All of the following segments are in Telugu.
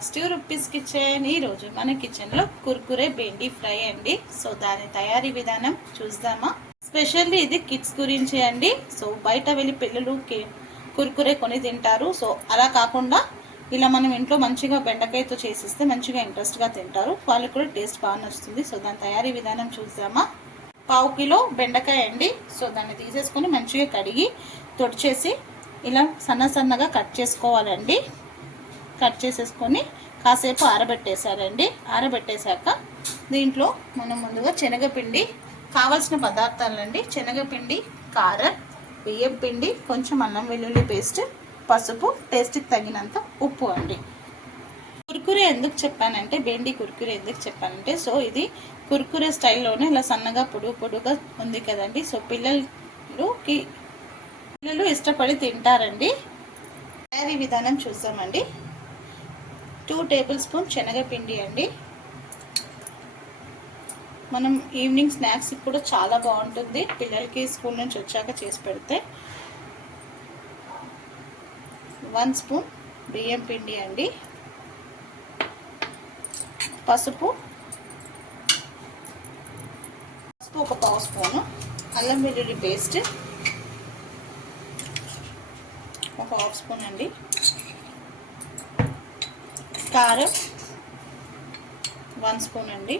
Back to rupees kitchen. ఈరోజు మన కిచెన్లో కుర్కురే బెండి ఫ్రై అండి. సో దాని తయారీ విధానం చూద్దామా. స్పెషల్లీ ఇది కిడ్స్ గురించి అండి. సో బయట వెళ్ళి పిల్లలు కుర్కురే కొని తింటారు. సో అలా కాకుండా ఇలా మనం ఇంట్లో మంచిగా బెండకాయతో చేసిస్తే మంచిగా ఇంట్రెస్ట్గా తింటారు. వాళ్ళకి కూడా టేస్ట్ బాగా నచ్చుతుంది. సో దాని తయారీ విధానం చూద్దామా. 1/2 కిలో బెండకాయ అండి. సో దాన్ని తీసేసుకొని మంచిగా కడిగి తొడిచేసి ఇలా సన్నగా కట్ చేసుకోవాలండి. కట్ చేసేసుకొని కాసేపు ఆరబెట్టేశారండి. ఆరబెట్టేశాక దీంట్లో మనం ముందుగా శనగపిండి కావాల్సిన పదార్థాలండి. శనగపిండి, కారం, బియ్యం పిండి, కొంచెం అల్లం వెల్లుల్లి పేస్ట్, పసుపు, టేస్ట్కి తగినంత ఉప్పు అండి. కుర్కురే ఎందుకు చెప్పానంటే బెండి కుర్కురే ఎందుకు చెప్పానంటే సో ఇది కుర్కురే స్టైల్లోనే ఇలా సన్నగా పొడుగుగా ఉంది కదండి. సో పిల్లలు ఇష్టపడి తింటారండి. తయారీ విధానం చూద్దామండి. 2 టేబుల్ స్పూన్ శనగపిండి అండి. మనం ఈవినింగ్ స్నాక్స్ కూడా చాలా బాగుంటుంది. పిల్లలకి స్కూల్ నుంచి వచ్చాక చేసి పెడితే. 1 స్పూన్ బియ్యం పిండి అండి. పసుపు ఒక 1/2 స్పూను. అల్లం వెల్లుల్లి పేస్ట్ ఒక 1/2 స్పూన్ అండి. కారం 1 స్పూన్ అండి.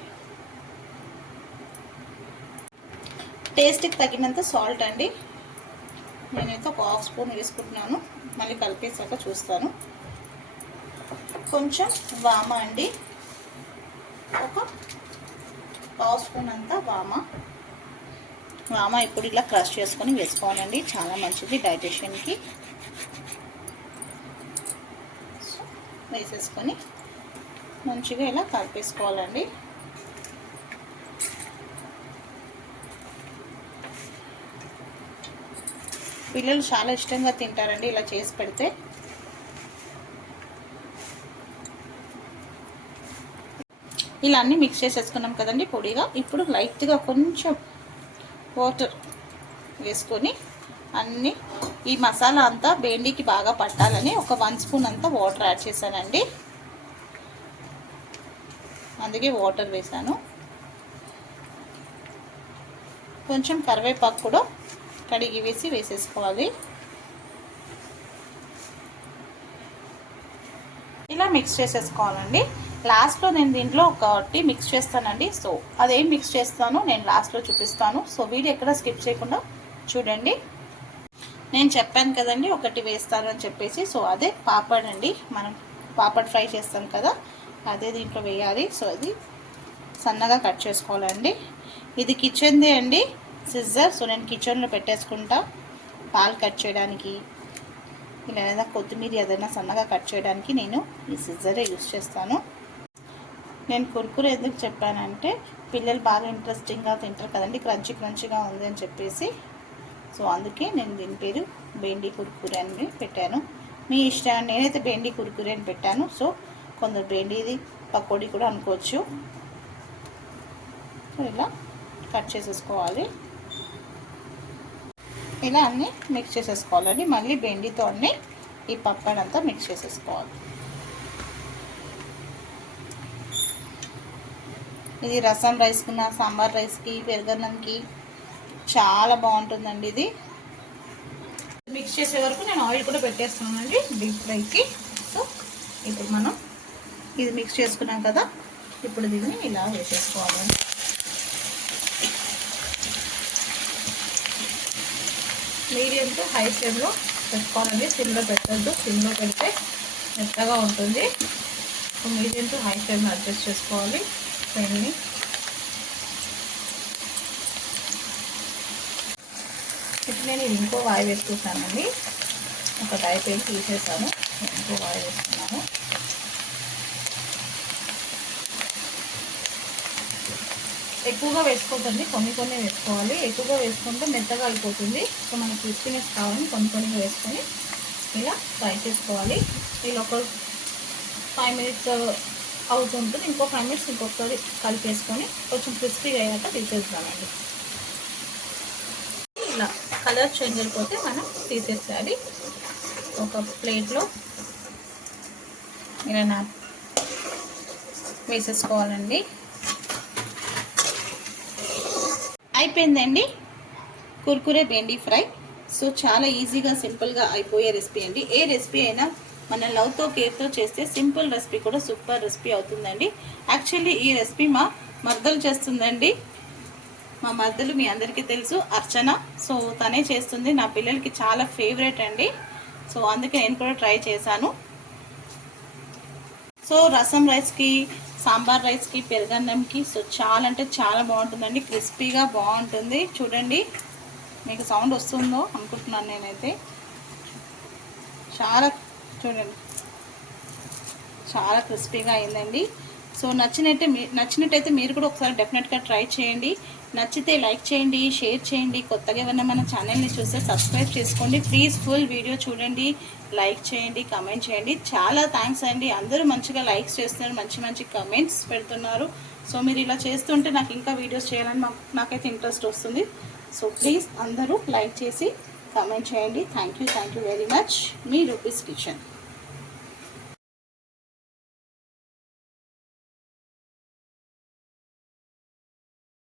టేస్ట్కి తగినంత సాల్ట్ అండి. నేనైతే ఒక 1/2 స్పూన్ వేసుకుంటున్నాను. మళ్ళీ కలిపేసాక చూస్తాను. కొంచెం వామ అండి. ఒక 1/2 స్పూన్ అంతా వామ ఇప్పుడు ఇలా క్రష్ చేసుకొని వేసుకోవాలండి. చాలా మంచిది డైజెషన్కి. వేసేసుకొని మంచిగా ఇలా కలిపేసుకోవాలండి. పిల్లలు చాలా ఇష్టంగా తింటారండి ఇలా చేసి పెడితే. ఇలా అన్నీ మిక్స్ చేసేసుకున్నాం కదండి పొడిగా. ఇప్పుడు లైట్గా కొంచెం వాటర్ వేసుకొని అన్నీ ఈ మసాలా అంతా బెండికి బాగా పట్టాలని ఒక 1 స్పూన్ అంతా వాటర్ యాడ్ చేశానండి. అందుకే వాటర్ వేసాను. కొంచెం కరివేపాకు కూడా కడిగి వేసేసుకోవాలి. ఇలా మిక్స్ చేసేసుకోవాలండి. లాస్ట్లో నేను దీంట్లో ఒకటి మిక్స్ చేస్తానండి. సో అదేం మిక్స్ చేస్తానో నేను లాస్ట్లో చూపిస్తాను. సో వీడియో ఎక్కడ స్కిప్ చేయకుండా చూడండి. నేను చెప్పాను కదండి ఒకటి వేస్తాను అని చెప్పేసి. సో అదే పాపడ్ అండి. మనం పాపడ్ ఫ్రై చేస్తాం కదా, అదే దీంట్లో వేయాలి. సో అది సన్నగా కట్ చేసుకోవాలండి. ఇది కిచెన్దే అండి సిజర్. సో నేను కిచెన్లో పెట్టేసుకుంటా. పాలు కట్ చేయడానికి ఇలా ఏదైనా కొత్తిమీర ఏదైనా సన్నగా కట్ చేయడానికి నేను ఈ సిజరే యూస్ చేస్తాను. నేను కుర్కురే ఎందుకు చెప్పానంటే పిల్లలు బాగా ఇంట్రెస్టింగ్గా తింటారు కదండి, క్రంచీగా ఉంది అని చెప్పేసి. సో అందుకే నేను దీని పేరు బెండి కుర్కురే అని పెట్టాను. మీ ఇష్టం. నేనైతే బెండి కుర్కురే అని పెట్టాను. సో కొందరు బెండిది పకోడీ కూడా అనుకోవచ్చు. సో ఇలా కట్ చేసేసుకోవాలి. ఇలా అన్నీ మిక్స్ చేసేసుకోవాలండి. మళ్ళీ బెండితో అన్నీ ఈ పప్పడంతా మిక్స్ చేసేసుకోవాలి. ఇది రసం రైస్కి, సాంబార్ రైస్కి, పెరుగన్నంకి చాలా బాగుంటుందండి. ఇది మిక్స్ చేసే వరకు నేను ఆయిల్ కూడా పెట్టేస్తున్నానండి డీప్ ఫ్రైకి. సో ఇప్పుడు మనం ఇది మిక్స్ చేసుకున్నాం కదా, ఇప్పుడు దీన్ని ఇలా వేసేసుకోవాలండి. మీడియం టు హై ఫ్లేమ్లో పెట్టుకోవాలండి. సిమ్లో పెట్టద్దు. సిమ్లో పెడితే మెత్తగా ఉంటుంది. మీడియం టు హై ఫ్లేమ్లో అడ్జస్ట్ చేసుకోవాలి ఫ్లేమ్ని. ఇప్పుడు నేను ఇంకో వాయి వేసుకుంటానండి. ఒక టైప్ తీసేసాను. ఇంకో వాయి వేసుకున్నాను. ఎక్కువగా వేసుకోవద్దండి, కొన్ని వేసుకోవాలి. ఎక్కువగా వేసుకుంటే మెత్తగా అయిపోతుంది. సో మనకి క్రిస్పీనెస్ కావాలని కొన్ని వేసుకొని ఇలా ఫ్రై చేసుకోవాలి. ఇలా ఒక 5 మినిట్స్ అవుతుంటుంది. ఇంకో 5 మినిట్స్ ఇంకొకసారి కలిపేసుకొని కొంచెం క్రిస్పీగా అయ్యాక తీసేద్దామండి. ఇలా కలర్ చేంజ్ అయిపోతే మనం తీసేసేయాలి. ఒక ప్లేట్లో ఇలా వేసేసుకోవాలండి. అయిపోయిందండి కుర్కురే బెండి ఫ్రై. సో చాలా ఈజీగా సింపుల్గా అయిపోయే రెసిపీ అండి. ఏ రెసిపీ అయినా మన లవ్తో కేర్తో చేస్తే సింపుల్ రెసిపీ కూడా సూపర్ రెసిపీ అవుతుందండి. యాక్చువల్లీ ఈ రెసిపీ మా మర్దలు చేస్తుందండి. మా మర్దలు మీ అందరికీ తెలుసు, అర్చన. సో తనే చేస్తుంది. నా పిల్లలకి చాలా ఫేవరెట్ అండి. సో అందుకే నేను కూడా ట్రై చేశాను. సో రసం రైస్కి, సాంబార్ రైస్కి, పెరుగన్నంకి సో చాలా అంటే చాలా బాగుంటుందండి. క్రిస్పీగా బాగుంటుంది. చూడండి, మీకు సౌండ్ వస్తుందో అనుకుంటున్నాను నేనైతే. చాలా చూడండి, చాలా క్రిస్పీగా అయిందండి. సో నచ్చినట్టయితే మీరు కూడా ఒకసారి డెఫినెట్గా ట్రై చేయండి. నచ్చితే లైక్ చేయండి, షేర్ చేయండి. కొత్తగా ఏమైనా మన ఛానల్ని చూస్తే సబ్స్క్రైబ్ చేసుకోండి. ప్లీజ్ ఫుల్ వీడియో చూడండి, లైక్ చేయండి, కమెంట్ చేయండి. చాలా థ్యాంక్స్ అండి. అందరూ మంచిగా లైక్స్ చేస్తున్నారు, మంచి మంచి కమెంట్స్ పెడుతున్నారు. సో మీరు ఇలా చేస్తుంటే నాకు ఇంకా వీడియోస్ చేయాలని నాకైతే ఇంట్రెస్ట్ వస్తుంది. సో ప్లీజ్ అందరూ లైక్ చేసి కమెంట్ చేయండి. Thank you very much. Me rupees kitchen.